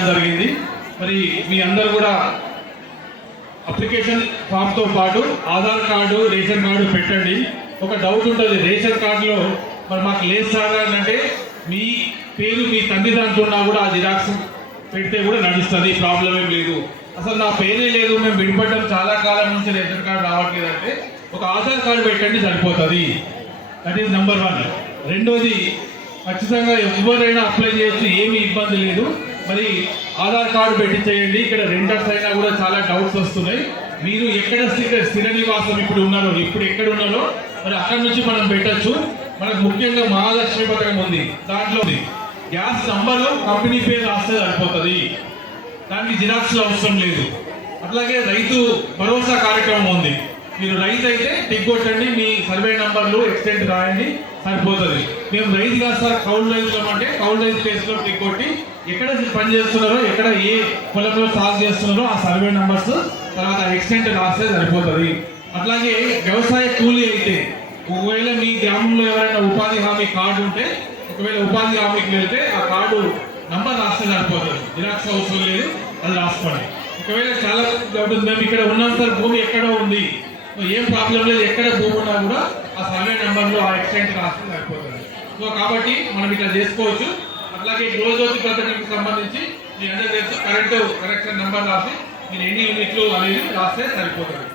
చేయడం జరిగింది. మరి మీ అందరూ కూడా అప్లికేషన్ ఫామ్తో పాటు ఆధార్ కార్డు, రేషన్ కార్డు పెట్టండి. ఒక డౌట్ ఉంటుంది, రేషన్ కార్డులో మరి మాకు లేదు సార్ అంటే మీ పేరు మీ తండ్రి దాంట్లో ఉన్నా కూడా ఆ జిరాక్స్ పెడితే కూడా నడుస్తుంది, ప్రాబ్లం ఏం లేదు. అసలు నా పేరే లేదు, మేము విడిపడ్డం చాలా కాలం నుంచి రేషన్ కార్డు రావట్లేదు అంటే ఒక ఆధార్ కార్డు పెట్టండి సరిపోతుంది. That is number 1. రెండోది, ఖచ్చితంగా ఎవరైనా అప్లై చేయొచ్చు, ఏమీ ఇబ్బంది లేదు. మరి ఆధార్ కార్డు పెట్టి చేయండి. ఇక్కడ రెంటర్స్ అయినా కూడా చాలా డౌట్స్ వస్తున్నాయి. మీరు ఎక్కడ స్థిర నివాసం ఇప్పుడు ఉన్నారో, ఇప్పుడు ఎక్కడ ఉన్నారో మరి అక్కడి నుంచి మనం పెట్టచ్చు. మనకు ముఖ్యంగా మహాలక్ష్మి పథకం ఉంది, దాంట్లో గ్యాస్ నంబర్ కంపెనీ పేరు రాస్తే సరిపోతుంది, దానికి జిరాక్స్లు అవసరం లేదు. అట్లాగే రైతు భరోసా కార్యక్రమం ఉంది. మీరు రైతు అయితే టిక్ కొట్టండి, మీ సర్వే నంబర్లు ఎక్స్టెంట్ రాయండి సరిపోతుంది. మేము రైతు కాదు సార్ కౌలు రైతులం అంటే కౌలు రైతు కేసులో టిక్ కొట్టి ఎక్కడ పని చేస్తున్నారో, ఎక్కడ ఏ పొలంలో సాగు చేస్తున్నారో ఆ సర్వే నంబర్స్ తర్వాత ఎక్స్టెంట్ రాస్తే సరిపోతుంది. అట్లాగే వ్యవసాయ కూలీ అయితే ఒకవేళ మీ గ్రామంలో ఎవరైనా ఉపాధి హామీ కార్డు ఉంటే, ఒకవేళ ఉపాధి హామీకి వెళ్తే ఆ కార్డు నంబర్ రాస్తే సరిపోతుంది, జిరాక్స్ అవసరం లేదు, అది రాసుకోండి. ఒకవేళ చాలా డౌట్ ఉంది, మేము ఇక్కడ ఉన్నాం సార్, భూమి ఎక్కడో ఉంది, ఏం ప్రాబ్లం లేదు, ఎక్కడ భూమి ఉన్నా కూడా ఆ సర్వే నెంబర్లో ఆ ఎక్స్టెంట్ రాస్తే సరిపోతుంది. సో కాబట్టి మనం ఇక్కడ చేసుకోవచ్చు. అట్లాగే గృహజ్యోతి పథకానికి సంబంధించి మీ అందరూ తెలుసు, కరెంటు కనెక్షన్ నెంబర్ రాసి మీరు ఎన్ని యూనిట్లు అనేది రాస్తే సరిపోతుంది.